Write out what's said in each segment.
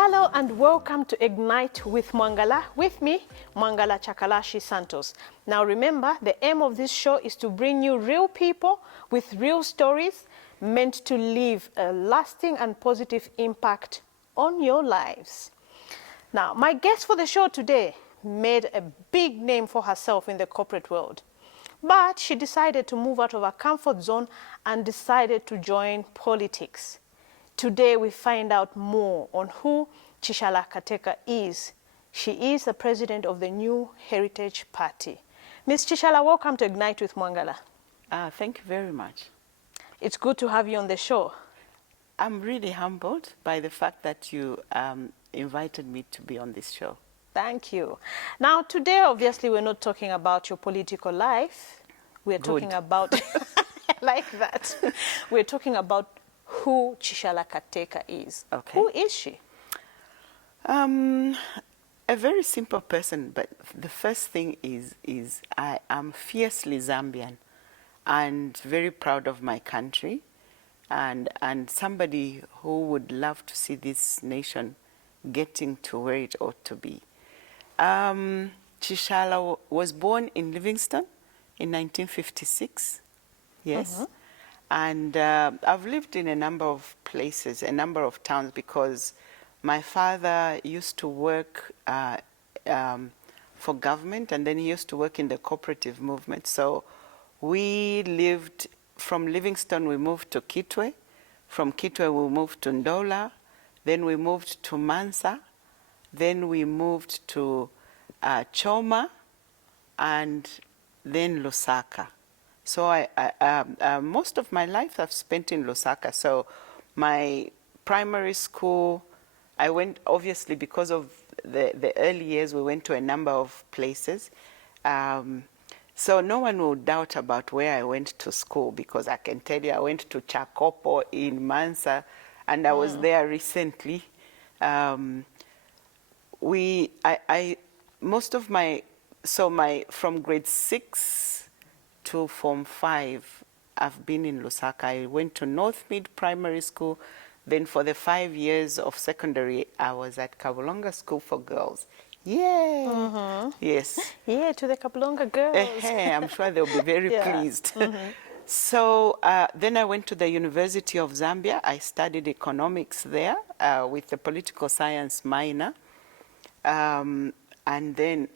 Hello and welcome to Ignite with Mwangala. With me, Mwangala Chakalashi Santos. Now remember, the aim of this show is to bring you real people with real stories meant to leave a lasting and positive impact on your lives. Now, my guest for the show today made a big name for herself in the corporate world. But she decided to move out of her comfort zone and decided to join politics. Today we find out more on who Chishala Kateka is. She is the president of the New Heritage Party. Ms. Chishala, welcome to Ignite with Mwangala. Thank you very much. It's good to have you on the show. I'm really humbled by the fact that you invited me to be on this show. Thank you. Now, today, obviously, we're not talking about your political life. We're talking about, like that, we're talking about who Chishala Kateka is. Okay. Who is she? A very simple person, but the first thing is I am fiercely Zambian and very proud of my country and somebody who would love to see this nation getting to where it ought to be. Chishala was born in Livingston in 1956, yes. And I've lived in a number of places, a number of towns, because my father used to work for government, and then he used to work in the cooperative movement. So we lived from Livingston, we moved to Kitwe. From Kitwe, we moved to Ndola. Then we moved to Mansa. Then we moved to Choma, and then Lusaka. So most of my life I've spent in Lusaka. So my primary school, I went, obviously because of the early years, we went to a number of places. So no one will doubt about where I went to school, because I can tell you I went to Chakopo in Mansa, and I was there recently. From grade 6 to Form 5, I've been in Lusaka. I went to North Mid Primary School. Then for the 5 years of secondary, I was at Kabulonga School for Girls. Yeah. Yes. Yeah, to the Kabulonga girls. I'm sure they'll be very pleased. So then I went to the University of Zambia. I studied economics there with a political science minor. And then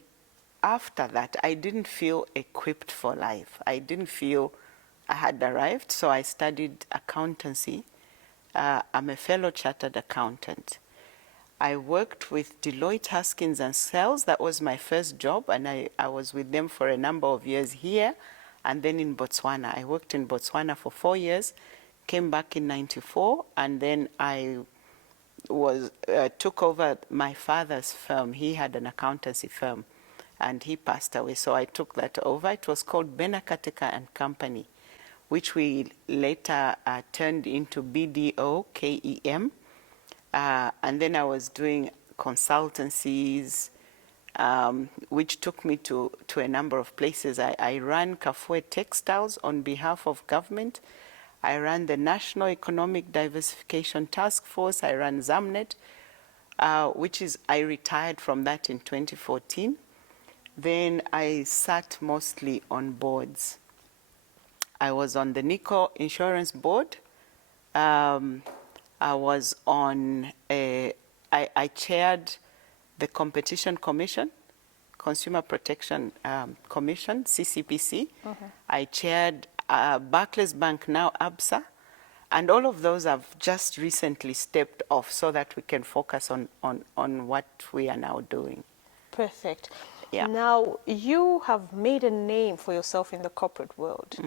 after that, I didn't feel equipped for life. I didn't feel I had arrived, so I studied accountancy. I'm a fellow chartered accountant. I worked with Deloitte Haskins and Sells. That was my first job, and I was with them for a number of years here, and then in Botswana. I worked in Botswana for 4 years, came back in '94, and then I took over my father's firm. He had an accountancy firm, and he passed away, so I took that over. It was called Kateka and Company, which we later turned into BDO KEM. And then I was doing consultancies, which took me to a number of places. I ran Kafue Textiles on behalf of government. I ran the National Economic Diversification Task Force. I ran Zamnet, I retired from that in 2014. Then I sat mostly on boards. I was on the NICO Insurance Board. I was on I chaired the Competition Commission, Consumer Protection Commission, CCPC. I chaired Barclays Bank, now ABSA. And all of those have just recently stepped off so that we can focus on what we are now doing. Perfect. Yeah. Now, you have made a name for yourself in the corporate world.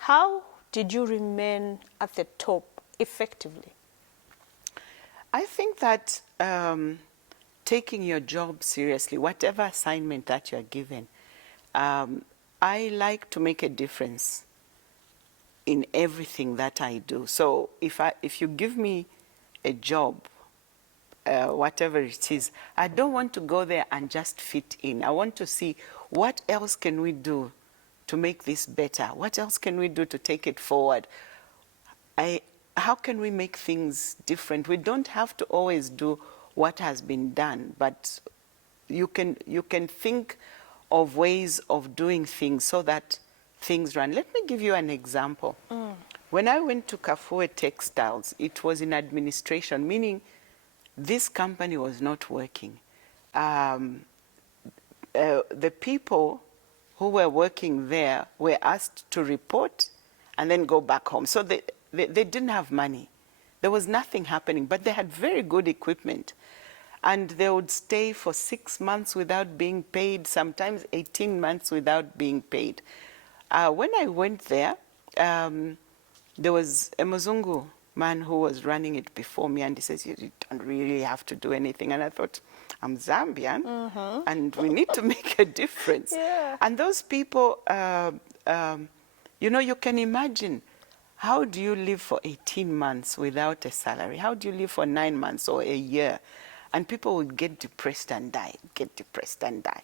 How did you remain at the top effectively? I think that taking your job seriously, whatever assignment that you're given, I like to make a difference in everything that I do. So if you give me a job, whatever it is, I don't want to go there and just fit in. I want to see what else can we do to make this better? What else can we do to take it forward? How can we make things different? We don't have to always do what has been done, but you can think of ways of doing things so that things run. Let me give you an example. When I went to Kafue Textiles, it was in administration, meaning this company was not working. The people who were working there were asked to report and then go back home. So they didn't have money. There was nothing happening, but they had very good equipment. And they would stay for 6 months without being paid, sometimes 18 months without being paid. When I went there, there was a Muzungu man who was running it before me, and he says, you don't really have to do anything. And I thought, I'm Zambian, and we need to make a difference. Yeah. And those people, you know, you can imagine, how do you live for 18 months without a salary? How do you live for 9 months or a year? And people would get depressed and die, get depressed and die.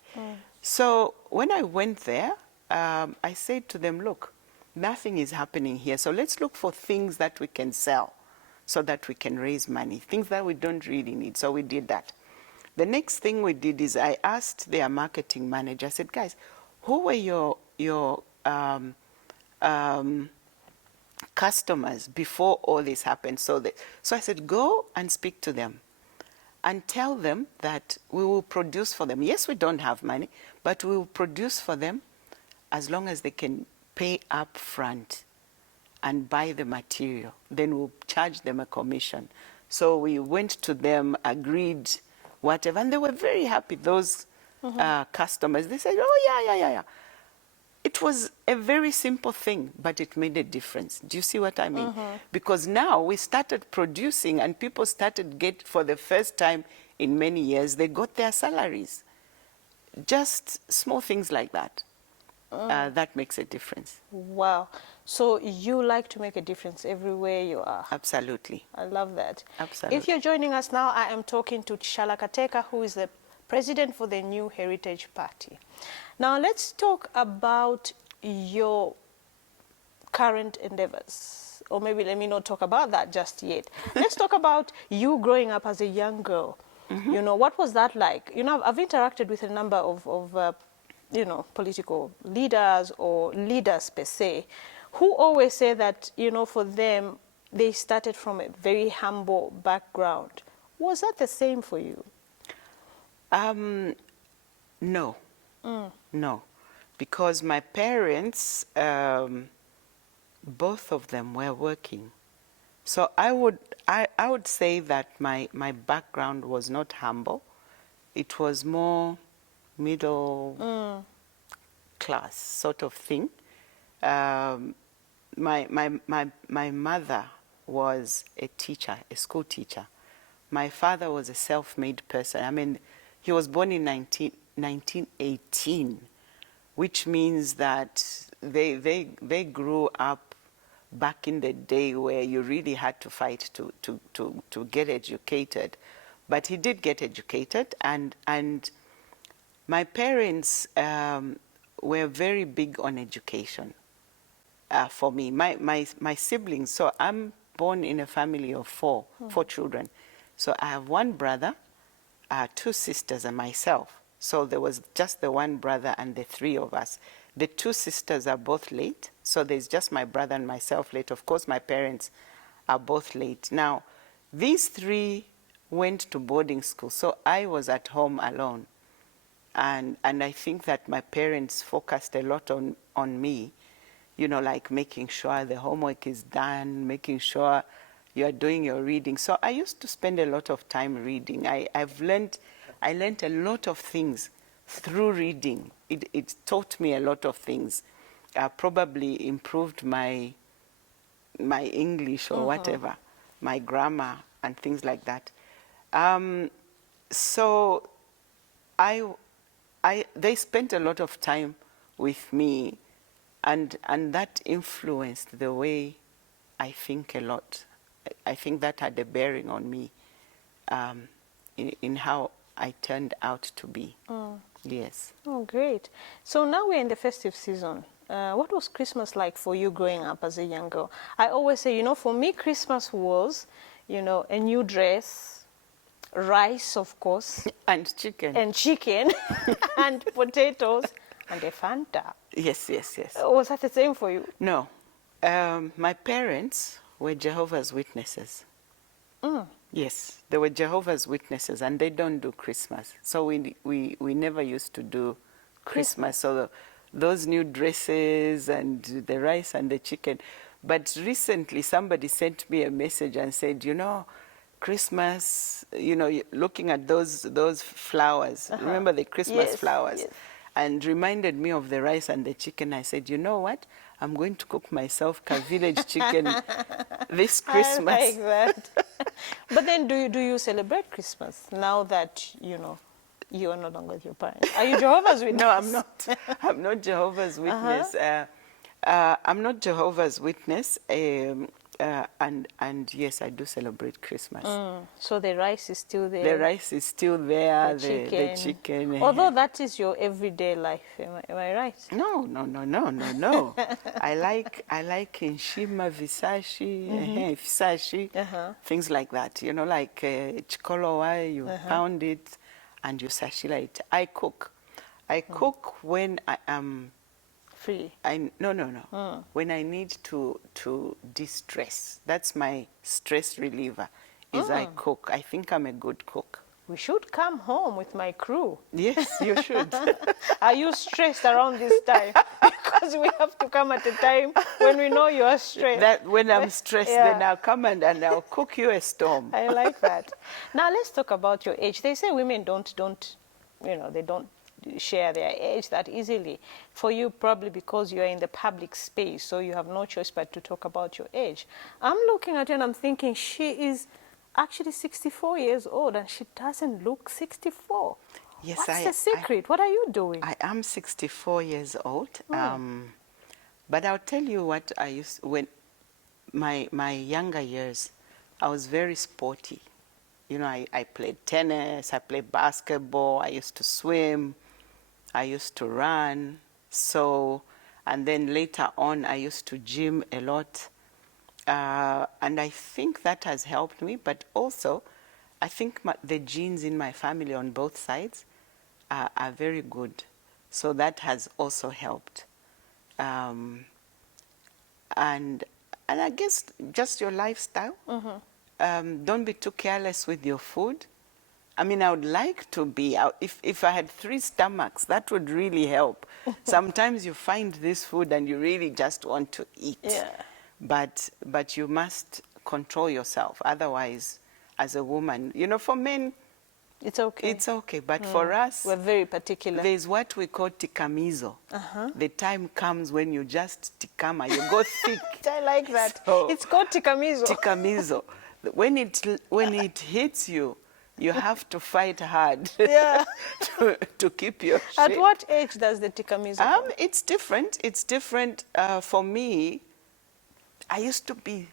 So when I went there, I said to them, look, nothing is happening here. So let's look for things that we can sell so that we can raise money, things that we don't really need. So we did that. The next thing we did is I asked their marketing manager, I said, guys, who were your customers before all this happened? So I said, go and speak to them and tell them that we will produce for them. Yes, we don't have money, but we will produce for them as long as they can pay up front and buy the material. Then we'll charge them a commission. So we went to them, agreed, whatever, and they were very happy, those customers. They said, oh, yeah. It was a very simple thing, but it made a difference. Do you see what I mean? Because now we started producing and people started for the first time in many years, they got their salaries. Just small things like that. That makes a difference. Wow. So you like to make a difference everywhere you are. Absolutely. I love that. Absolutely. If you're joining us now, I am talking to Chishala Kateka, who is the president for the New Heritage Party. Now let's talk about your current endeavors. Or maybe let me not talk about that just yet. Let's talk about you growing up as a young girl. You know, what was that like? You know, I've interacted with a number of you know, political leaders or leaders per se, who always say that, you know, for them, they started from a very humble background. Was that the same for you? No. No. Because my parents, both of them were working. So I would say that my background was not humble. It was more middle class sort of thing. My mother was a teacher, a school teacher. My father was a self-made person. I mean, he was born in 1918, which means that they grew up back in the day where you really had to fight to get educated. But he did get educated, and my parents were very big on education for me. My siblings, so I'm born in a family of four children. So I have one brother, 2 sisters, and myself. So there was just the one brother and the 3 of us. The 2 sisters are both late, so there's just my brother and myself late. Of course, my parents are both late. Now, these 3 went to boarding school, so I was at home alone. And I think that my parents focused a lot on me, you know, like making sure the homework is done, making sure you are doing your reading. So I used to spend a lot of time reading. I learned a lot of things through reading. It taught me a lot of things. Probably improved my English or whatever, my grammar and things like that. So they spent a lot of time with me, and that influenced the way I think a lot. I think that had a bearing on me in how I turned out to be. Yes. Oh, great. So now we're in the festive season. What was Christmas like for you growing up as a young girl? I always say, you know, for me, Christmas was, you know, a new dress, rice, of course, And chicken. and chicken, and potatoes, and a Fanta. Yes, yes, yes. Was that the same for you? No. My parents were Jehovah's Witnesses. Yes, they were Jehovah's Witnesses, and they don't do Christmas. So we never used to do Christmas. So those new dresses and the rice and the chicken. But recently somebody sent me a message and said, you know, Christmas, you know, looking at those flowers, remember the Christmas flowers, yes. and reminded me of the rice and the chicken. I said, you know what? I'm going to cook myself a village chicken this Christmas. I like that. But then do you celebrate Christmas now that, you know, you are no longer with your parents? Are you Jehovah's Witness? No, I'm not. I'm not Jehovah's Witness. I'm not Jehovah's Witness. And yes, I do celebrate Christmas. So the rice is still there. The rice is still there, the chicken. Although that is your everyday life, am I right? No. I like Nshima, Visashi, Fisashi, things like that. You know, like chikolowa, you pound it and you sashila it. I cook. I cook when I am free. No. When I need to de-stress. That's my stress reliever, is I cook. I think I'm a good cook. We should come home with my crew. Yes, you should. Are you stressed around this time? Because we have to come at a time when we know you are stressed. That when I'm stressed, then I'll come and I'll cook you a storm. I like that. Now let's talk about your age. They say women don't, you know, they don't share their age that easily. For you, probably because you're in the public space, so you have no choice but to talk about your age. I'm looking at you and I'm thinking she is actually 64 years old and she doesn't look 64. Yes, What's the secret? What are you doing? I am 64 years old. But I'll tell you what I used when my younger years. I was very sporty. You know, I played tennis, I played basketball, I used to swim, I used to run. So, and then later on, I used to gym a lot. And I think that has helped me, but also I think the genes in my family on both sides are very good. So that has also helped. And I guess just your lifestyle. Don't be too careless with your food. I mean, I would like to be, if I had 3 stomachs, that would really help. Sometimes you find this food and you really just want to eat. Yeah. But you must control yourself. Otherwise, as a woman, you know, for men, it's okay. It's okay. But for us, we're very particular. There's what we call tikamizo. The time comes when you just tikama, you go thick. I like that. So, it's called tikamizo. Tikamizo. When it hits you, you have to fight hard to keep your shape. At what age does the tikamizo come? It's different. It's different. For me, I used to be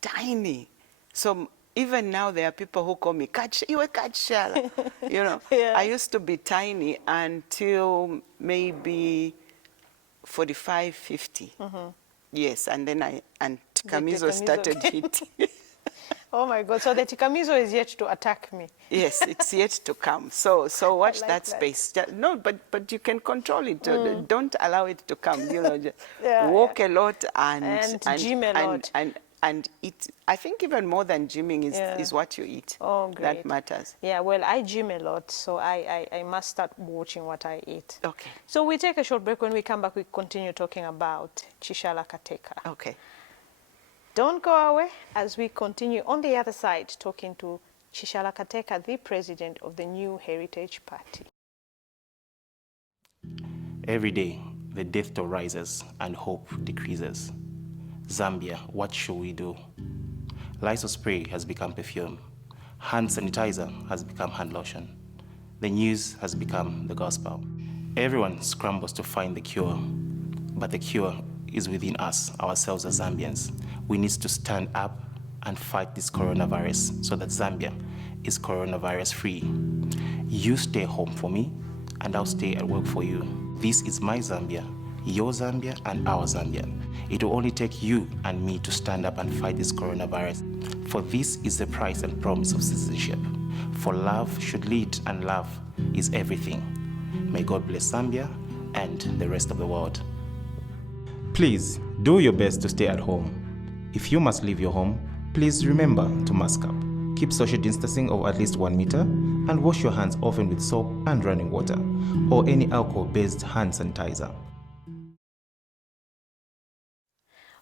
tiny. So even now there are people who call me, you were Chishala. You know, I used to be tiny until maybe 45, 50. Yes, and then tikamizo started hitting. Oh my God, so the tikamizo is yet to attack me. Yes, it's yet to come. So watch like that space. No, but you can control it. Don't allow it to come. You know, just walk a lot and gym a lot. And eat. I think even more than gymming is what you eat. Oh, great. That matters. Yeah, well, I gym a lot, so I must start watching what I eat. Okay. So we take a short break. When we come back, we continue talking about Chishala Kateka. Okay. Don't go away as we continue on the other side talking to Chishala Kateka, the president of the New Heritage Party. Every day, the death toll rises and hope decreases. Zambia, what should we do? Lysol spray has become perfume. Hand sanitizer has become hand lotion. The news has become the gospel. Everyone scrambles to find the cure, but the cure is within us, ourselves as Zambians. We need to stand up and fight this coronavirus so that Zambia is coronavirus free. You stay home for me, and I'll stay at work for you. This is my Zambia, your Zambia, and our Zambia. It will only take you and me to stand up and fight this coronavirus. For this is the price and promise of citizenship. For love should lead, and love is everything. May God bless Zambia and the rest of the world. Please do your best to stay at home. If you must leave your home, please remember to mask up. Keep social distancing of at least 1 meter and wash your hands often with soap and running water or any alcohol-based hand sanitizer.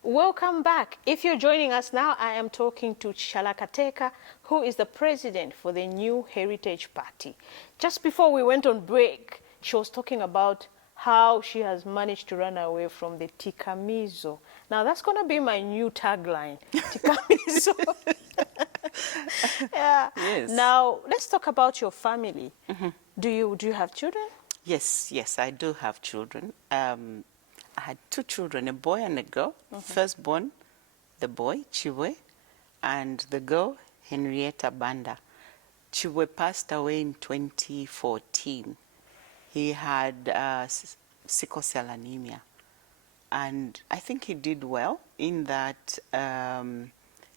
Welcome back. If you're joining us now, I am talking to Chishala Kateka, who is the president for the New Heritage Party. Just before we went on break, she was talking about how she has managed to run away from the tikamizo. Now that's going to be my new tagline, tikamizo. Yeah. Yes. Now let's talk about your family. Do you have children? Yes, I do have children. I had 2 children, a boy and a girl. Firstborn, the boy, Chiwe, and the girl, Henrietta Banda. Chiwe passed away in 2014. He had sickle cell anemia. And I think he did well in that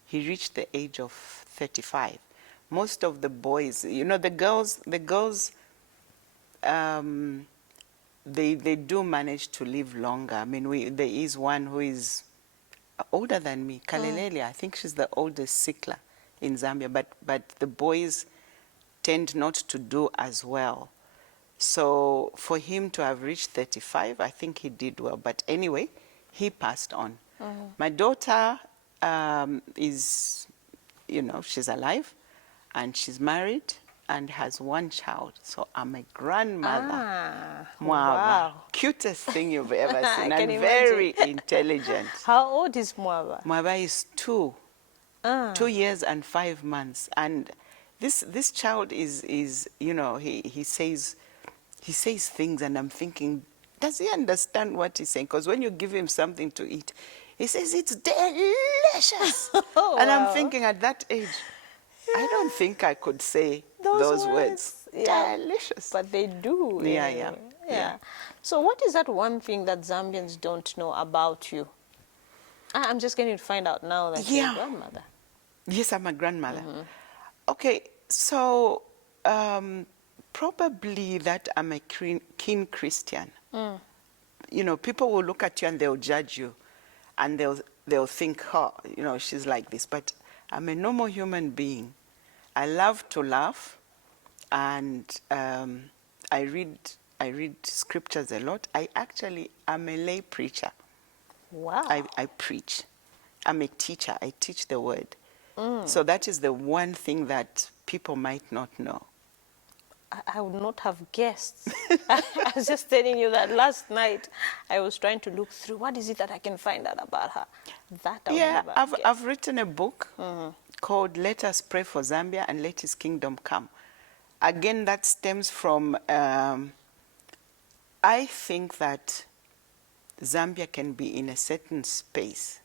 he reached the age of 35. Most of the boys, you know, the girls, they do manage to live longer. I mean, there is one who is older than me, Kalelele. I think she's the oldest sickler in Zambia, but the boys tend not to do as well. So for him to have reached 35, I think he did well. But anyway, he passed on. My daughter is, you know, she's alive and she's married and has 1 child. So I'm a grandmother. Wow. Cutest thing you've ever seen, I can and very intelligent. How old is Mwaba? Mwaba is 2. 2 years and 5 months. And this child is you know, he says things and I'm thinking, does he understand what he's saying? Because when you give him something to eat, he says, it's delicious. And I'm thinking at that age, I don't think I could say those words. Yeah. Delicious. But they do. Yeah. So what is that one thing that Zambians don't know about you? I'm just going to find out now that you're a grandmother. Yes, I'm a grandmother. Okay, so probably that I'm a keen Christian. You know, people will look at you and they'll judge you and they'll think, oh, you know, she's like this. But I'm a normal human being. I love to laugh, and I read scriptures a lot. I actually am a lay preacher. Wow. I preach. I'm a teacher. I teach the word. So that is the one thing that people might not know. I would not have guessed. I was just telling you that last night I was trying to look through what is it that I can find out about her. That I would never have guessed. I've written a book called Let Us Pray for Zambia and Let His Kingdom Come. Again, that stems from, I think that Zambia can be in a certain space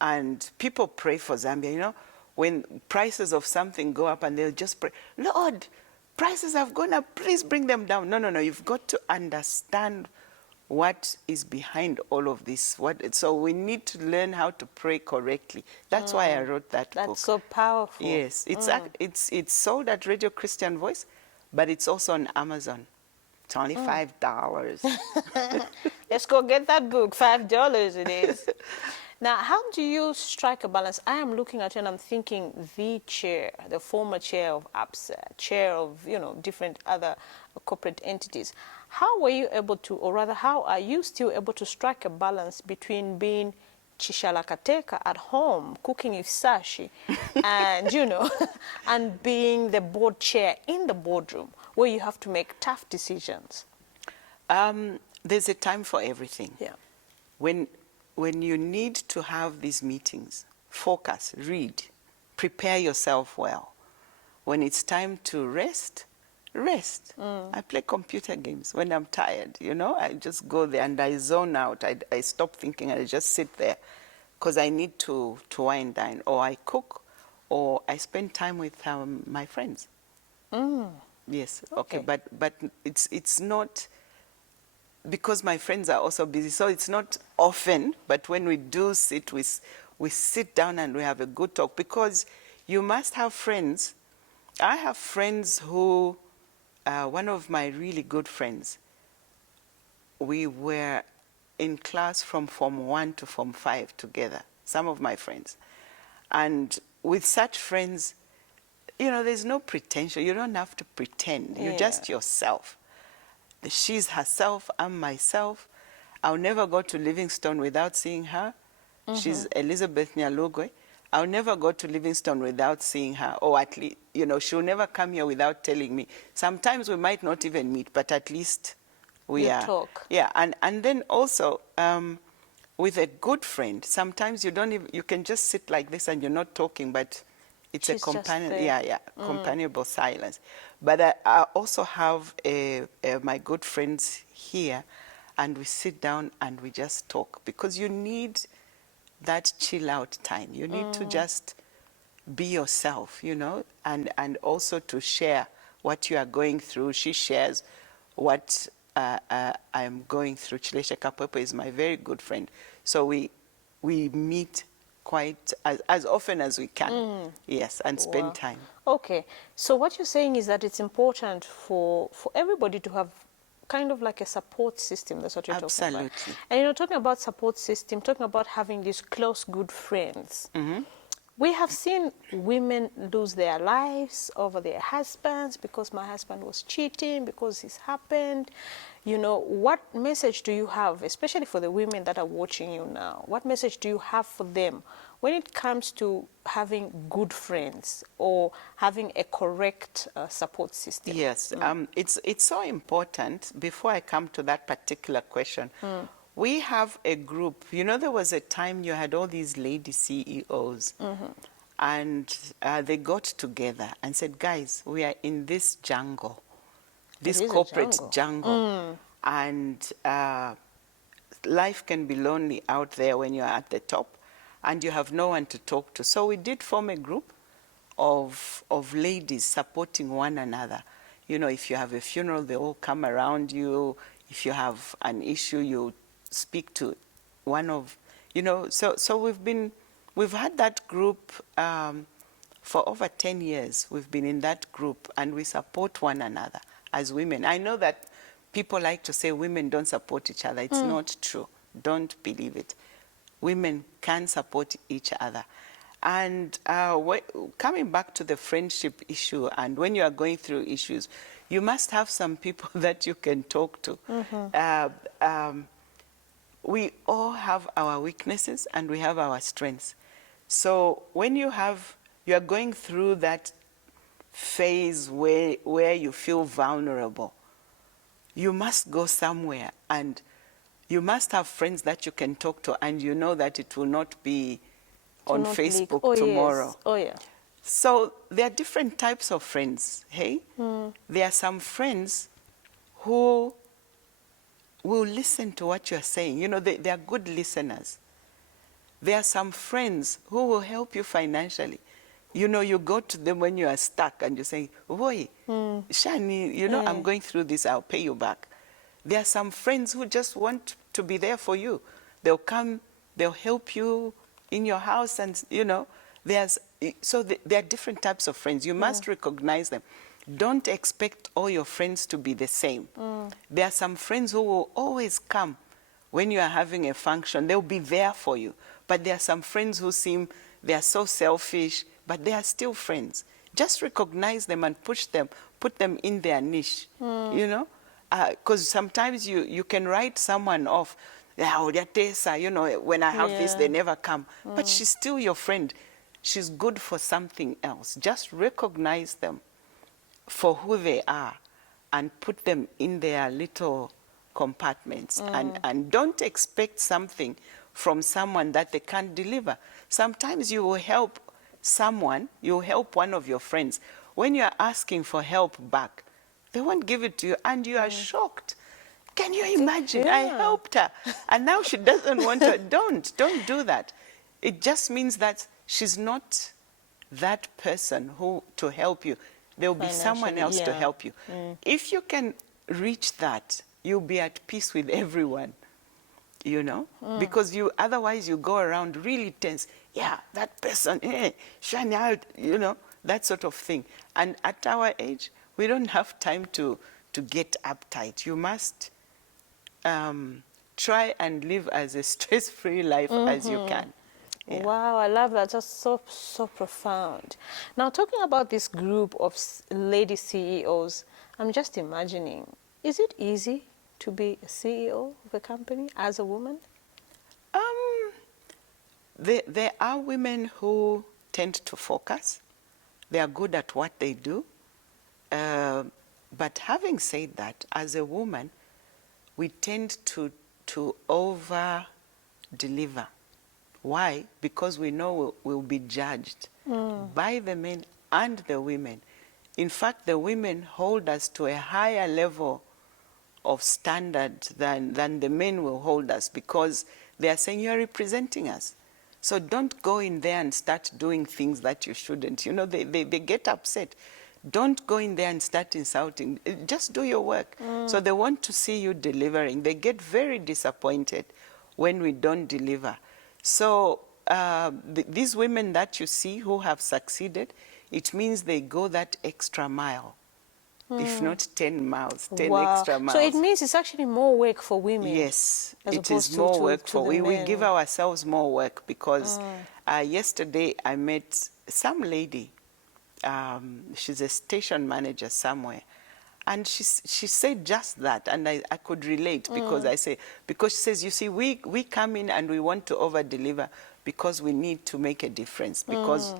and people pray for Zambia. You know, when prices of something go up and they'll just pray, Lord, prices have gone up, please bring them down. No, you've got to understand what is behind all of this. So we need to learn how to pray correctly. That's why I wrote that book. That's so powerful. Yes, it's sold at Radio Christian Voice, but it's also on Amazon. It's only $5. Let's go get that book. $5 it is. Now, how do you strike a balance? I am looking at you and I'm thinking the chair, the former chair of APSA, chair of, you know, different other corporate entities. How were you able to, or rather, how are you still able to strike a balance between being Chishala Kateka at home, cooking ifsashi, and, you know, and being the board chair in the boardroom where you have to make tough decisions? There's a time for everything. Yeah. When you need to have these meetings, focus, read, prepare yourself well. When it's time to rest, rest. I play computer games when I'm tired, you know. I just go there and I zone out. I stop thinking and I just sit there because I need to wind down. Or I cook, or I spend time with my friends. Yes, okay. But it's not, because my friends are also busy, so it's not often, but when we do sit, we sit down and we have a good talk, because you must have friends I have friends who, one of my really good friends, we were in class from Form 1 to Form 5 together, some of my friends. And with such friends, you know, there's no pretension. You don't have to pretend. You're just yourself. She's herself, I'm myself. I'll never go to Livingstone without seeing her. She's Elizabeth Nyalugwe. I'll never go to Livingstone without seeing her, or at least, you know, she'll never come here without telling me. Sometimes we might not even meet, but at least we are. talk. Yeah, and then also with a good friend, sometimes you don't even, you can just sit like this and you're not talking, but it's She's a companion, just there. companionable silence. But I also have my good friends here, and we sit down and we just talk, because you need that chill out time. You need to just be yourself, you know, and also to share what you are going through. She shares what I'm going through. Chishala Kateka is my very good friend. So we meet quite as often as we can, yes, and spend time. Okay, so what you're saying is that it's important for everybody to have kind of like a support system. That's what you're talking about. Absolutely. And you know, talking about support system, talking about having these close, good friends. We have seen women lose their lives over their husbands because my husband was cheating, because this happened. You know, what message do you have, especially for the women that are watching you now? What message do you have for them when it comes to having good friends or having a correct support system? Yes, it's so important. Before I come to that particular question, we have a group. You know, there was a time you had all these lady CEOs, and they got together and said, guys, we are in this jungle, this corporate jungle. And life can be lonely out there when you're at the top and you have no one to talk to. So we did form a group of ladies supporting one another. You know, if you have a funeral, they all come around you. If you have an issue, you speak to one of, you know, so we've had that group for over 10 years. We've been in that group and we support one another as women. I know that people like to say women don't support each other. It's not true. Don't believe it. Women can support each other. And coming back to the friendship issue, and when you are going through issues, you must have some people that you can talk to. We all have our weaknesses and we have our strengths. So when you are going through that phase where you feel vulnerable, you must go somewhere and you must have friends that you can talk to, and you know that it will not be on Facebook tomorrow. Yes. Oh, yeah. So there are different types of friends, hey? There are some friends who will listen to what you're saying. You know, they are good listeners. There are some friends who will help you financially. You know, you go to them when you are stuck and you say, boy, Shani, you know, I'm going through this, I'll pay you back. There are some friends who just want to be there for you. They'll come, they'll help you in your house, and, you know, there are different types of friends. You must recognize them. Don't expect all your friends to be the same. There are some friends who will always come when you are having a function. They'll be there for you. But there are some friends who seem, they are so selfish, but they are still friends. Just recognize them and put them in their niche, you know? Because sometimes you can write someone off. Oh, Tessa, you know, when I have this, they never come. But she's still your friend. She's good for something else. Just recognize them for who they are and put them in their little compartments. And don't expect something from someone that they can't deliver. Sometimes you will help someone, you'll help one of your friends. When you're asking for help back, they won't give it to you, and you are shocked. Can you imagine? I helped her, and now she doesn't want to. Don't do that. It just means that she's not that person who to help you. There will be someone else to help you. If you can reach that, you'll be at peace with everyone, you know, because otherwise you go around really tense. Yeah, that person, Shani, you know, that sort of thing. And at our age, we don't have time to get uptight. You must try and live as a stress-free life as you can. Yeah. Wow, I love that. That's so profound. Now, talking about this group of lady CEOs, I'm just imagining, is it easy to be a CEO of a company as a woman? There are women who tend to focus. They are good at what they do. But having said that, as a woman, we tend to over-deliver. Why? Because we know we'll be judged by the men and the women. In fact, the women hold us to a higher level of standard than the men will hold us, because they are saying, you're representing us. So don't go in there and start doing things that you shouldn't. You know, they get upset. Don't go in there and start insulting. Just do your work. So they want to see you delivering. They get very disappointed when we don't deliver. So these women that you see who have succeeded, it means they go that extra mile. If not 10 miles, 10 extra miles. So it means it's actually more work for women. Yes, as it opposed is more to work for the we men. give ourselves more work, because yesterday I met some lady. She's a station manager somewhere, and she said just that, and I could relate, because because she says, you see, we come in and we want to over deliver because we need to make a difference, because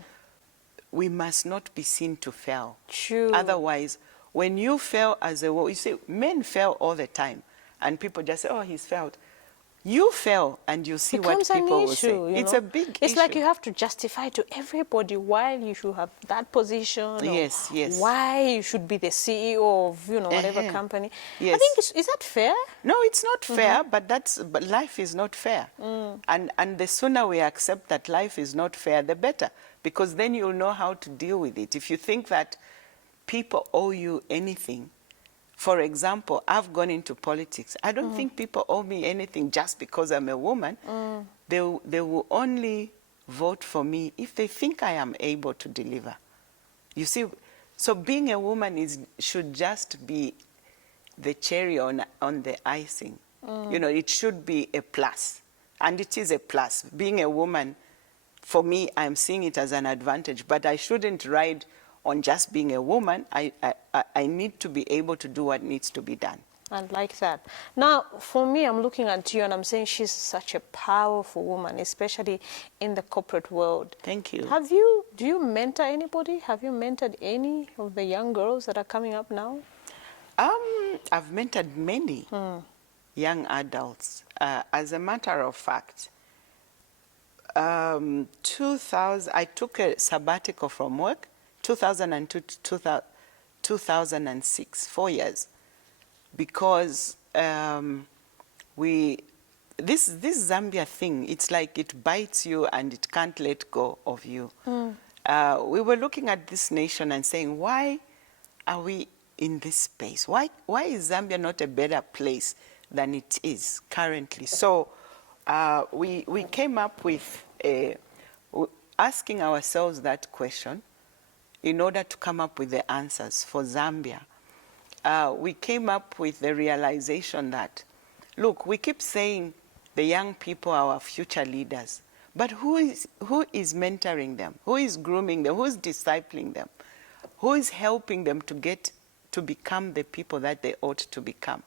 we must not be seen to fail. True. Otherwise, when you fail as a woman, you see, men fail all the time, and people just say, oh, he's failed. You fail, and you see what people will say. It's a big issue. It's like you have to justify to everybody why you should have that position. Yes, or yes. Why you should be the CEO of, whatever company. Yes. I think, is that fair? No, it's not fair, but life is not fair. And the sooner we accept that life is not fair, the better, because then you'll know how to deal with it. If you think that people owe you anything, for example, I've gone into politics. I don't think people owe me anything just because I'm a woman. They will only vote for me if they think I am able to deliver. You see, so being a woman should just be the cherry on the icing. You know, it should be a plus, and it is a plus. Being a woman, for me, I'm seeing it as an advantage, but I shouldn't ride on just being a woman. I need to be able to do what needs to be done. I like that. Now, for me, I'm looking at you and I'm saying she's such a powerful woman, especially in the corporate world. Thank you. Do you mentor anybody? Have you mentored any of the young girls that are coming up now? I've mentored many young adults. As a matter of fact, 2000, I took a sabbatical from work, 2002 to 2006, 4 years, because this Zambia thing, it's like it bites you and it can't let go of you. We were looking at this nation and saying, why are we in this space? Why is Zambia not a better place than it is currently? So we came up with asking ourselves that question in order to come up with the answers for Zambia. We came up with the realization that, look, we keep saying the young people are our future leaders, but who is mentoring them? Who is grooming them? Who is discipling them? Who is helping them to become the people that they ought to become?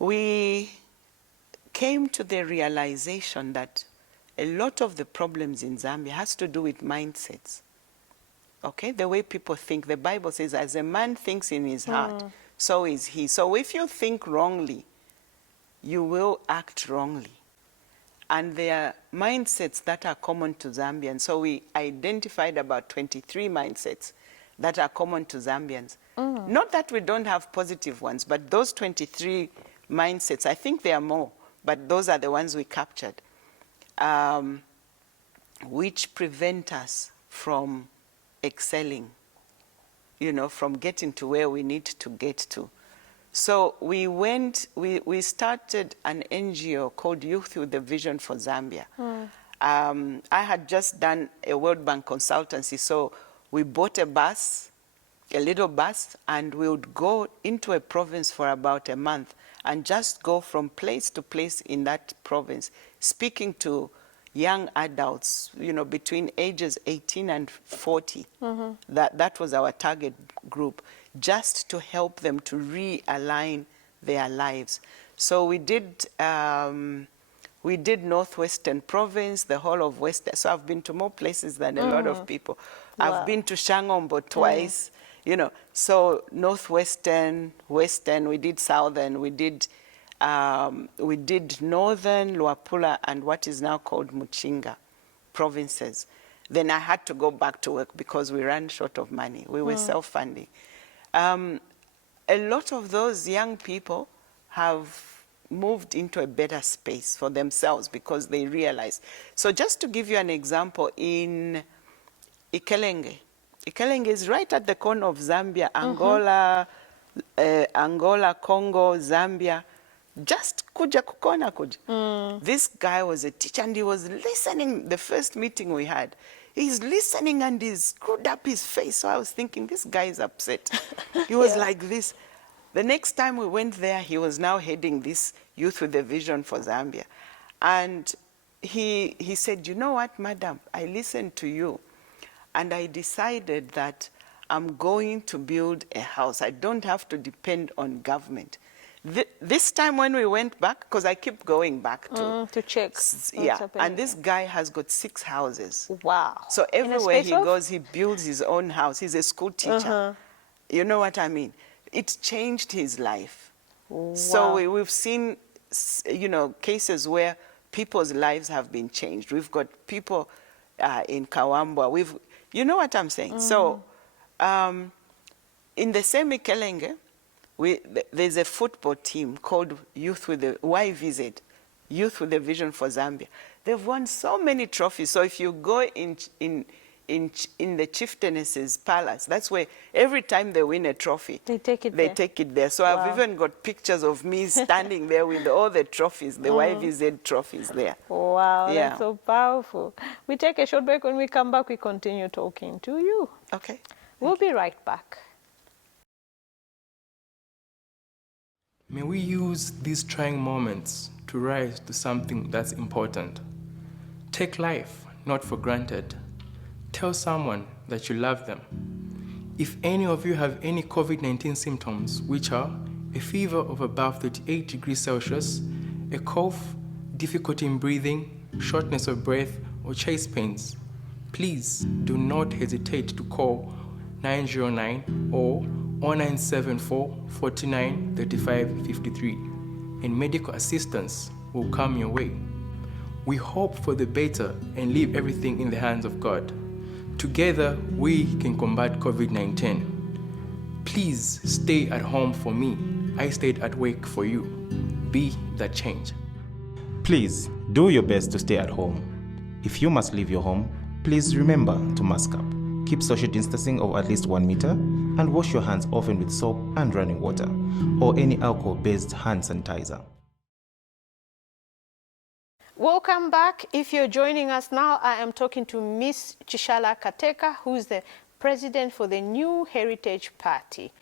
We came to the realization that a lot of the problems in Zambia has to do with mindsets. Okay, the way people think. The Bible says, as a man thinks in his heart, so is he. So if you think wrongly, you will act wrongly. And there are mindsets that are common to Zambians. So we identified about 23 mindsets that are common to Zambians. Not that we don't have positive ones, but those 23 mindsets, I think there are more, but those are the ones we captured, which prevent us from excelling, from getting to where we need to get to. So we started an NGO called Youth with a Vision for Zambia. I had just done a World Bank consultancy, so we bought a bus, a little bus, and we would go into a province for about a month and just go from place to place in that province, speaking to young adults, you know, between ages 18 and 40. That was our target group, just to help them to realign their lives. So we did Northwestern Province, the whole of Western. So I've been to more places than a lot of people. Wow. I've been to Shangombo twice, you know. So Northwestern, Western, we did Southern, we did Northern, Luapula, and what is now called Muchinga provinces. Then I had to go back to work because we ran short of money. We were self-funding. A lot of those young people have moved into a better space for themselves because they realize. So just to give you an example, in Ikelenge. Ikelenge is right at the corner of Zambia, Angola, Angola, Congo, Zambia. Just kuja kukona kuja. This guy was a teacher and he was listening. The first meeting we had, he's listening and he screwed up his face. So I was thinking, this guy is upset. He was like this. The next time we went there, he was now heading this Youth with a Vision for Zambia. And he said, you know what, madam, I listened to you. And I decided that I'm going to build a house. I don't have to depend on government. This time when we went back, because I keep going back to check. Yeah, and this guy has got 6 houses. Wow. So everywhere he goes, he builds his own house. He's a school teacher. You know what I mean? It's changed his life. Wow. So we've seen, you know, cases where people's lives have been changed. We've got people in Kawambwa. You know what I'm saying? So in the same Ikelenge, there's a football team called Youth with the YVZ, Youth with a Vision for Zambia. They've won so many trophies. So if you go in the chieftainess's palace, that's where every time they win a trophy, they take it there. So I've even got pictures of me standing there with all the trophies, the YVZ trophies there. Wow, Yeah. that's so powerful. We take a short break. When we come back, we continue talking to you. Okay. We'll be right back. May we use these trying moments to rise to something that's important. Take life not for granted. Tell someone that you love them. If any of you have any COVID-19 symptoms, which are a fever of above 38 degrees Celsius, a cough, difficulty in breathing, shortness of breath, or chest pains, please do not hesitate to call 909 or 0974 49 35 53, and medical assistance will come your way. We hope for the better and leave everything in the hands of God. Together, we can combat COVID-19. Please stay at home for me. I stayed at work for you. Be that change. Please do your best to stay at home. If you must leave your home, please remember to mask up. Keep social distancing of at least 1 meter and wash your hands often with soap and running water or any alcohol-based hand sanitizer. Welcome back. If you're joining us now, I am talking to Miss Chishala Kateka, who is the president for the New Heritage Party.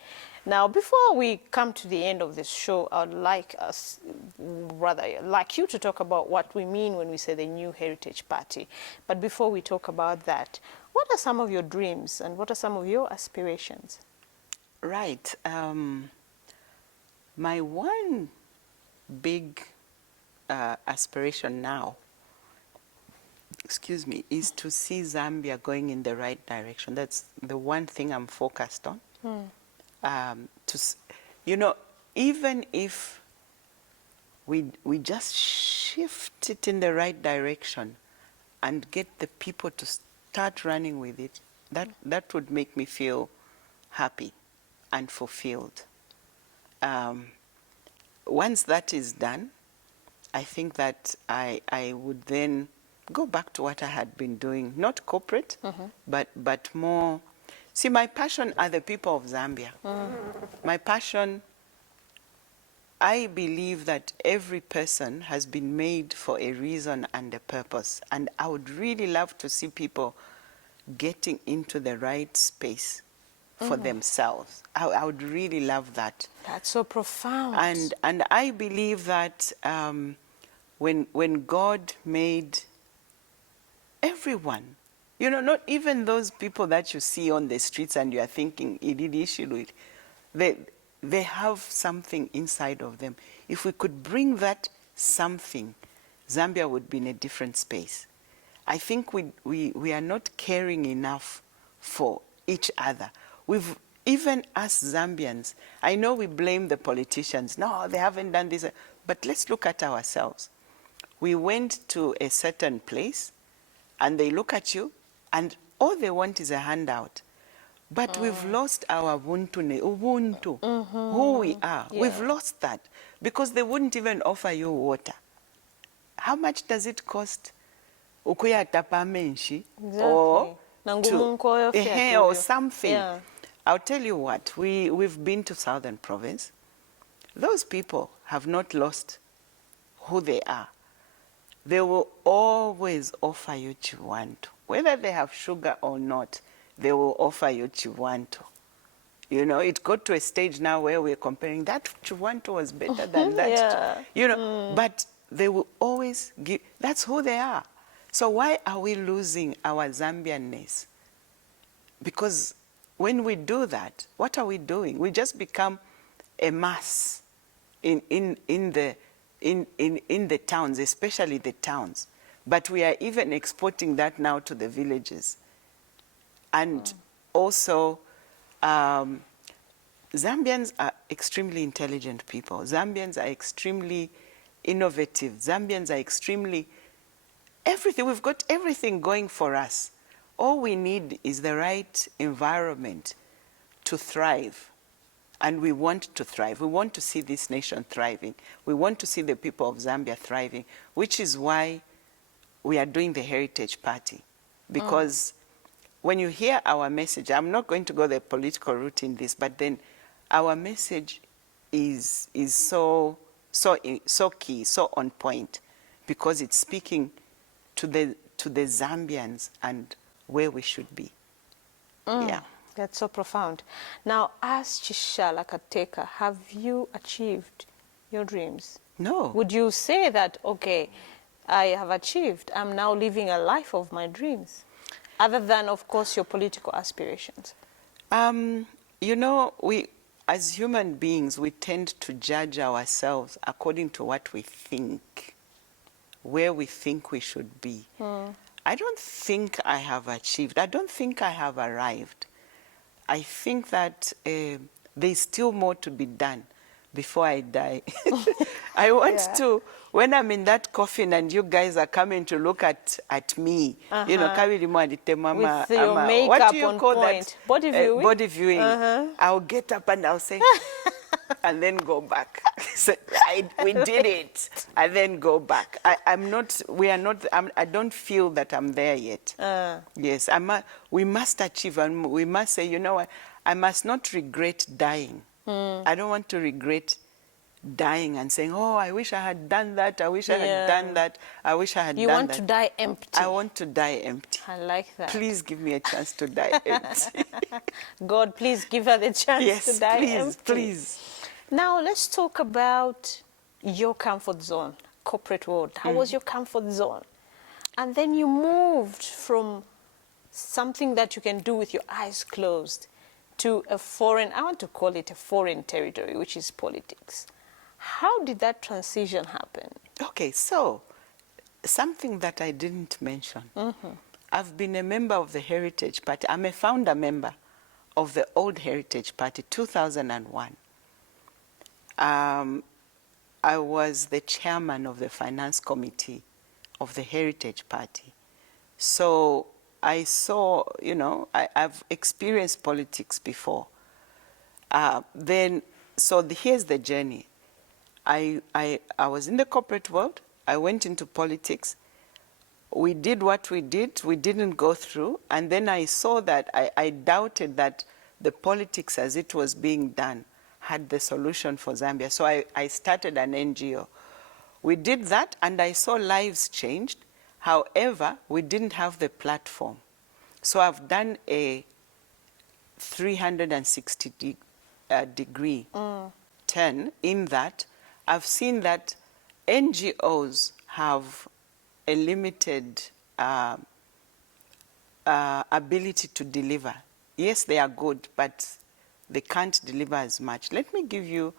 Now, before we come to the end of this show, I would like you to talk about what we mean when we say the New Heritage Party. But before we talk about that, what are some of your dreams and what are some of your aspirations? Right. My one big aspiration now, is to see Zambia going in the right direction. That's the one thing I'm focused on. Even if we just shift it in the right direction and get the people to start running with it, that would make me feel happy and fulfilled. Once that is done, I think that I would then go back to what I had been doing, not corporate, but more. See, my passion are the people of Zambia. My passion, I believe that every person has been made for a reason and a purpose. And I would really love to see people getting into the right space for themselves. I would really love that. That's so profound. And I believe that when God made everyone, you know, not even those people that you see on the streets and you are thinking, they have something inside of them. If we could bring that something, Zambia would be in a different space. I think we are not caring enough for each other. Even us Zambians, I know we blame the politicians. No, they haven't done this. But let's look at ourselves. We went to a certain place, and they look at you, and all they want is a handout. But we've lost our Ubuntu, who we are. Yeah. We've lost that because they wouldn't even offer you water. How much does it cost? Exactly. Or or something. Yeah. I'll tell you what, we've been to Southern Province. Those people have not lost who they are. They will always offer you chiwanto. Whether they have sugar or not, they will offer you chiwanto. You know, it got to a stage now where we're comparing, that chiwanto was better than that. Yeah. You know, but they will always give, that's who they are. So why are we losing our Zambianness? Because when we do that, what are we doing? We just become a mass in the towns, especially the towns. But we are even exporting that now to the villages. And also, Zambians are extremely intelligent people. Zambians are extremely innovative. Zambians are extremely everything. We've got everything going for us. All we need is the right environment to thrive. And we want to thrive. We want to see this nation thriving. We want to see the people of Zambia thriving, which is why we are doing the Heritage Party. Because when you hear our message, I'm not going to go the political route in this, but then our message is so key, so on point, because it's speaking to the Zambians and where we should be. Yeah. That's so profound. Now, as Chishala Kateka, have you achieved your dreams? No. Would you say that, okay, I have achieved, I'm now living a life of my dreams, other than, of course, your political aspirations? You know, we, as human beings, we tend to judge ourselves according to what we think, where we think we should be. I don't think I have achieved. I don't think I have arrived. I think that there's still more to be done before I die. I want to, when I'm in that coffin and you guys are coming to look at me, you know, with your makeup what do you on call point. that? Body viewing? Body viewing. I'll get up and I'll say, and then go back. So we did it, and then go back. I don't feel that I'm there yet. Yes, we must achieve, and we must say, you know what, I must not regret dying. I don't want to regret dying and saying, oh, I wish I had done that, I wish I had done that, I wish I had done that. You want to die empty. I want to die empty. I like that. Please give me a chance to die empty. God, please give her the chance to die empty. Please. Now, let's talk about your comfort zone, corporate world. How was your comfort zone? And then you moved from something that you can do with your eyes closed to a foreign, I want to call it a foreign territory, which is politics. How did that transition happen? Okay, so something that I didn't mention. I've been a member of the Heritage Party. I'm a founder member of the old Heritage Party, 2001. I was the chairman of the finance committee of the Heritage Party. So I saw, you know, I've experienced politics before. Here's the journey. I was in the corporate world. I went into politics. We did what we did. We didn't go through. And then I saw that I doubted that the politics as it was being done had the solution for Zambia. So I started an NGO. We did that, and I saw lives changed. However, we didn't have the platform. So I've done a 360-degree turn in that I've seen that NGOs have a limited ability to deliver. Yes, they are good, but they can't deliver as much. Let me give you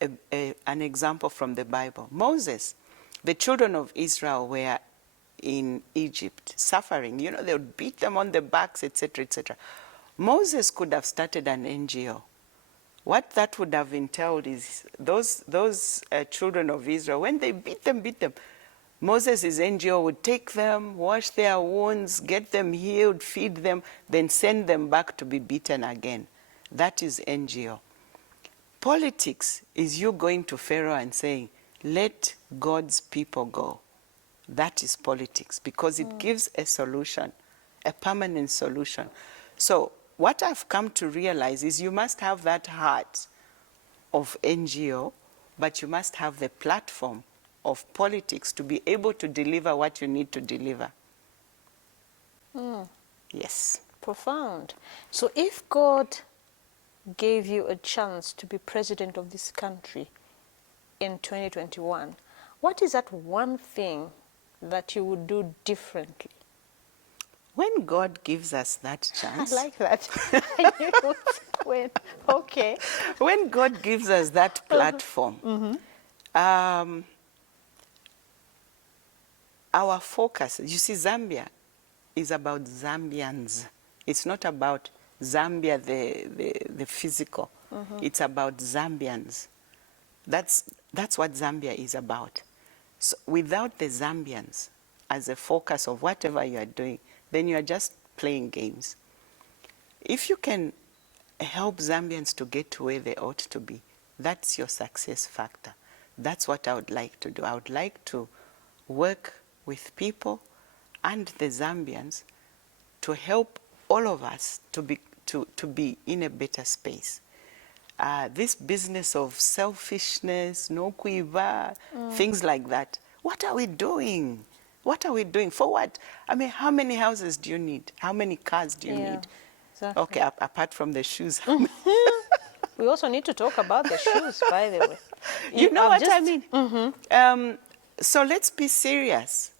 an example from the Bible. Moses, the children of Israel were in Egypt suffering. You know, they would beat them on the backs, etc., etc. Moses could have started an NGO. What that would have entailed is those children of Israel, when they beat them, Moses' NGO would take them, wash their wounds, get them healed, feed them, then send them back to be beaten again. That is NGO. Politics is you going to Pharaoh and saying, let God's people go. That is politics, because it gives a solution, a permanent solution. So what I've come to realize is you must have that heart of NGO, but you must have the platform of politics to be able to deliver what you need to deliver. Yes. Profound. So if God gave you a chance to be president of this country in 2021, what is that one thing that you would do differently? When God gives us that chance. I like that. I knew it was okay. When God gives us that platform, our focus, you see, Zambia is about Zambians. It's not about Zambia, the physical. It's about Zambians. That's what Zambia is about. So without the Zambians as a focus of whatever you are doing, then you are just playing games. If you can help Zambians to get to where they ought to be, that's your success factor. That's what I would like to do. I would like to work with people and the Zambians to help all of us to be in a better space. This business of selfishness, no kuiva, things like that. What are we doing? What are we doing? For what? I mean, how many houses do you need? How many cars do you need? Exactly. Okay, apart from the shoes. We also need to talk about the shoes, by the way. You know what I mean? So let's be serious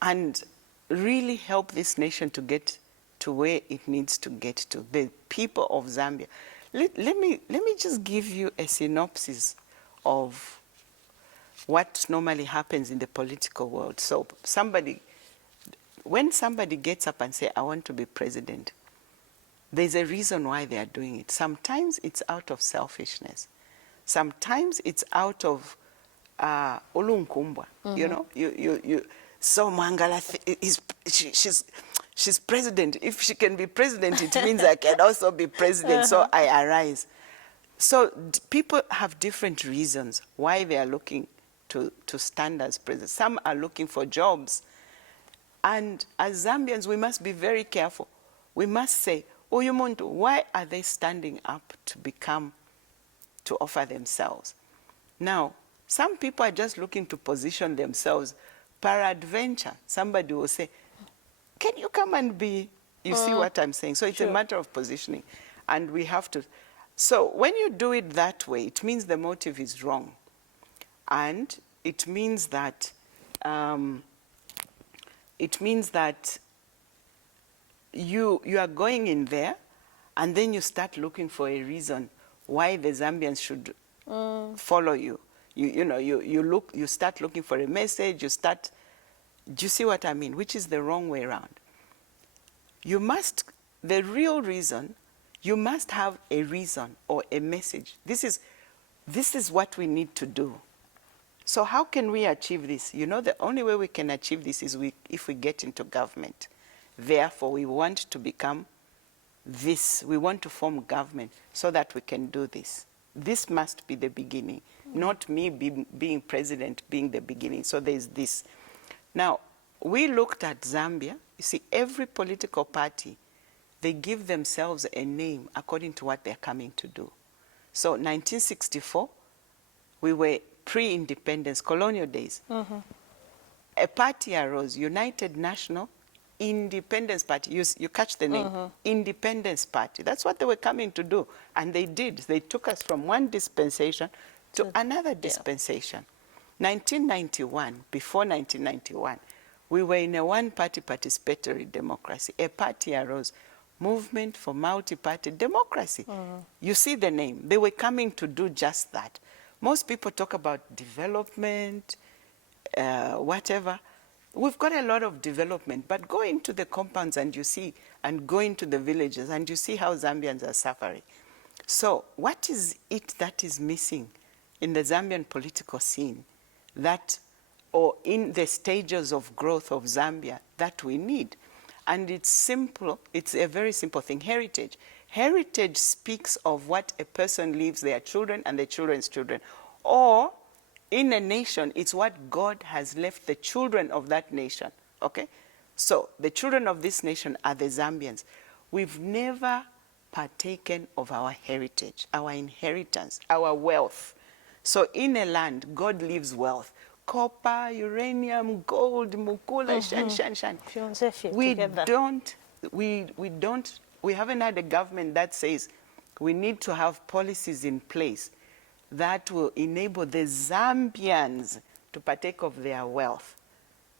and really help this nation to get to where it needs to get to, the people of Zambia. Let me just give you a synopsis of what normally happens in the political world. So when somebody gets up and says, I want to be president, there's a reason why they are doing it. Sometimes it's out of selfishness. Sometimes it's out of ulunkumbwa. You know, so Mangala she's president. If she can be president, it means I can also be president. So I arise. So people have different reasons why they are looking to stand as president. Some are looking for jobs. And as Zambians, we must be very careful. We must say, Oyumuntu, why are they standing up to offer themselves? Now, some people are just looking to position themselves. Peradventure, somebody will say, can you come and be, you see what I'm saying? So it's a matter of positioning. And we have to, so when you do it that way, it means the motive is wrong. And it means that, you are going in there, and then you start looking for a reason why the Zambians should follow you. You start looking for a message, do you see what I mean? Which is the wrong way around. The real reason, you must have a reason or a message. This is what we need to do. So how can we achieve this? You know, the only way we can achieve this is if we get into government. Therefore, we want to become this. We want to form government so that we can do this. This must be the beginning, not me being president being the beginning. So there's this. Now, we looked at Zambia. You see, every political party, they give themselves a name according to what they're coming to do. So 1964, we were pre-independence, colonial days. A party arose, United National Independence Party. You catch the name? Independence Party. That's what they were coming to do. And they did. They took us from one dispensation to another dispensation. 1991, before 1991, we were in a one-party participatory democracy. A party arose, Movement for Multi-Party Democracy. You see the name. They were coming to do just that. Most people talk about development, whatever. We've got a lot of development, but go into the compounds and you see, and go into the villages and you see how Zambians are suffering. So what is it that is missing in the Zambian political scene that, or in the stages of growth of Zambia that we need? And it's simple, it's a very simple thing, heritage. Heritage speaks of what a person leaves their children and their children's children. Or in a nation, it's what God has left the children of that nation, okay? So the children of this nation are the Zambians. We've never partaken of our heritage, our inheritance, our wealth. So in a land, God leaves wealth. Copper, uranium, gold, mukula, shan. We haven't had a government that says we need to have policies in place that will enable the Zambians to partake of their wealth.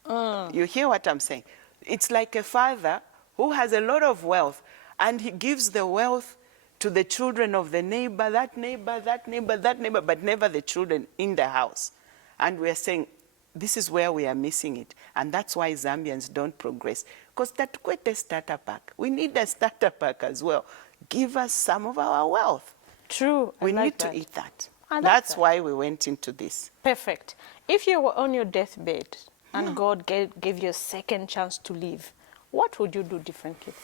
You hear what I'm saying? It's like a father who has a lot of wealth, and he gives the wealth to the children of the neighbor, that neighbor, that neighbor, that neighbor, but never the children in the house. And we're saying, this is where we are missing it. And that's why Zambians don't progress. Because that's quite a starter pack. We need a starter pack as well. Give us some of our wealth. True. We need to eat that. That's why we went into this. Perfect. If you were on your deathbed and God gave you a second chance to live, what would you do differently?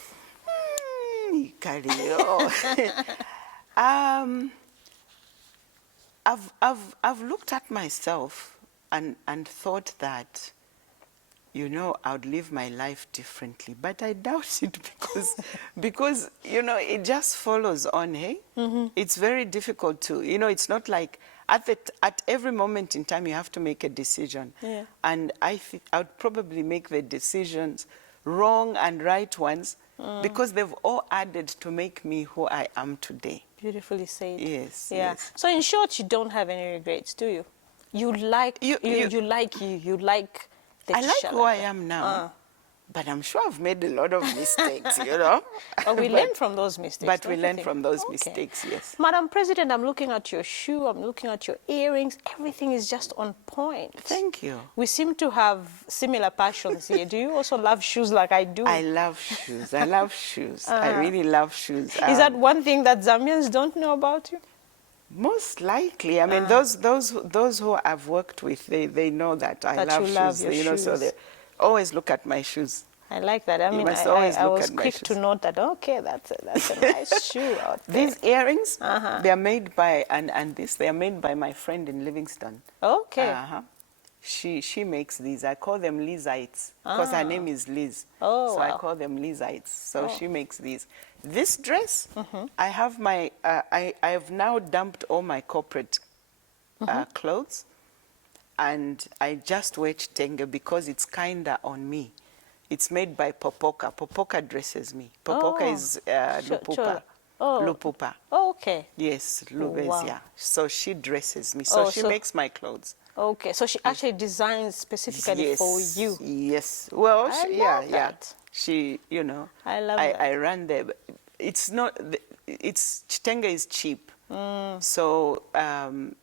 I've looked at myself and thought that, you know, I would live my life differently, but I doubt it because you know, it just follows on, hey? It's very difficult to, you know, it's not like at every moment in time you have to make a decision. Yeah. And I would probably make the decisions, wrong and right ones, because they've all added to make me who I am today. Beautifully said. Yes, Yeah. yes. So in short, you don't have any regrets, do you? You like the I like Chishala. who I am now, but I'm sure I've made a lot of mistakes, you know. But we learn from those mistakes. But don't we you learn think? from those Okay. mistakes, yes. Madam President, I'm looking at your shoe, I'm looking at your earrings. Everything is just on point. Thank you. We seem to have similar passions here. Do you also love shoes like I do? I love shoes. I love shoes. I really love shoes. Is that one thing that Zambians don't know about you? Most likely. I mean, those who I've worked with, they know that I love you love shoes. your You know, so shoes. they always look at my shoes. I like that. I mean, must always I look was at my quick shoes. to note that, okay, that's a nice shoe out there. These earrings, they are made by, they are made by my friend in Livingston. Okay. She makes these. I call them Lizites because her name is Liz. Oh, so wow. I call them Lizites. So she makes these. This dress, I have my, I have now dumped all my corporate clothes, and I just wear chitenge because it's kinda on me. It's made by Popoka. Popoka dresses me. Popoka is Lupupa. Lupupa. Oh, okay. Yes, Lubezia. Wow. So she dresses me. So she makes my clothes. Okay, so she actually designs specifically for you. Yes. Well, I yeah. love that. She, you know. I love I run there. But it's not. It's chitenge is cheap. So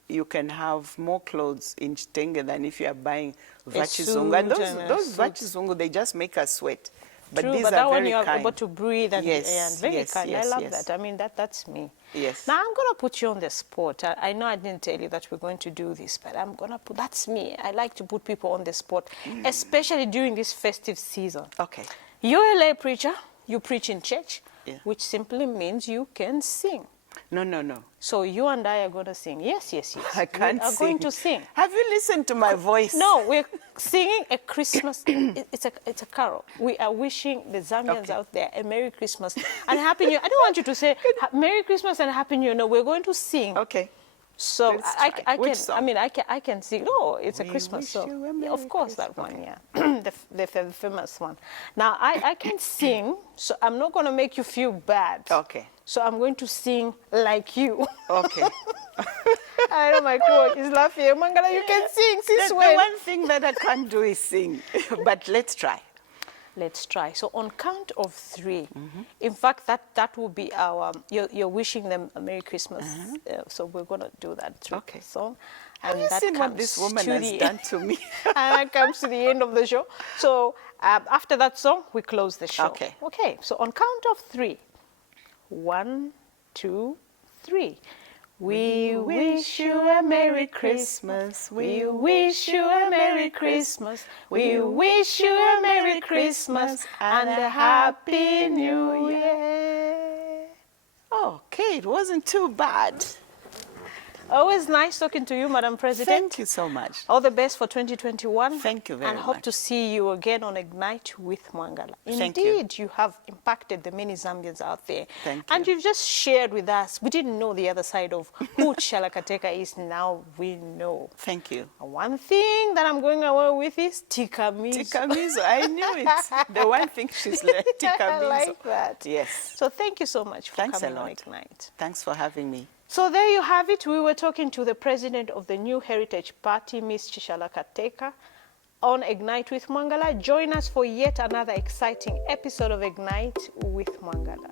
you can have more clothes in chitenge than if you are buying vachizungu. And those vachizungu, they just make us sweat. But True, these but are that one very you are kind. able to breathe and, Yes, and very yes, kind. yes, I love yes. that. I mean, that's me. Yes. Now, I'm going to put you on the spot. I know I didn't tell you that we're going to do this, but I'm going to put, that's me. I like to put people on the spot, especially during this festive season. Okay. You're a lay preacher. You preach in church, Yeah. which simply means you can sing. No. So you and I are going to sing. Yes. I can't We are sing. going to sing. Have you listened to my voice? No, we're singing a Christmas. It's a carol. We are wishing the Zambians out there a Merry Christmas and Happy New Year. I don't want you to say Merry Christmas and Happy New Year. No, we're going to sing. Okay. So Let's I try. can, Which song? I mean, I can sing. No, it's a We Christmas wish song. you a Yeah, Merry of course, that Christmas. one. Yeah, the famous one. Now I can sing, so I'm not going to make you feel bad. Okay. So I'm going to sing like you. Okay. I know my coach is laughing. Mangala, you can sing. Since The when? one thing that I can't do is sing, but let's try. Let's try. So on count of 3, in fact, that will be our, you're wishing them a Merry Christmas. So we're going to do that through Okay. the song. Have you that seen what comes this woman to has the- done to me? And that comes to the end of the show. So after that song, we close the show. Okay. Okay, so on count of 3. 1, 2, 3. We wish you a Merry Christmas. We wish you a Merry Christmas. We wish you a Merry Christmas and a Happy New Year. Okay, it wasn't too bad. Always nice talking to you, Madam President. Thank you so much. All the best for 2021. Thank you very And hope much. to see you again on Ignite with Mwangala. Thank you. Indeed, you have impacted the many Zambians out there. Thank And you. you've just shared with us. We didn't know the other side of who Chishala Kateka is. Now we know. Thank you. One thing that I'm going away with is tikamizo. Tikamizo, I knew it. The one thing she's like, tikamizo. I like that. Yes. So thank you so much for Thanks a coming on lot. Ignite. Thanks for having me. So there you have it. We were talking to the president of the New Heritage Party, Ms. Chishala Kateka, on Ignite with Mwangala. Join us for yet another exciting episode of Ignite with Mwangala.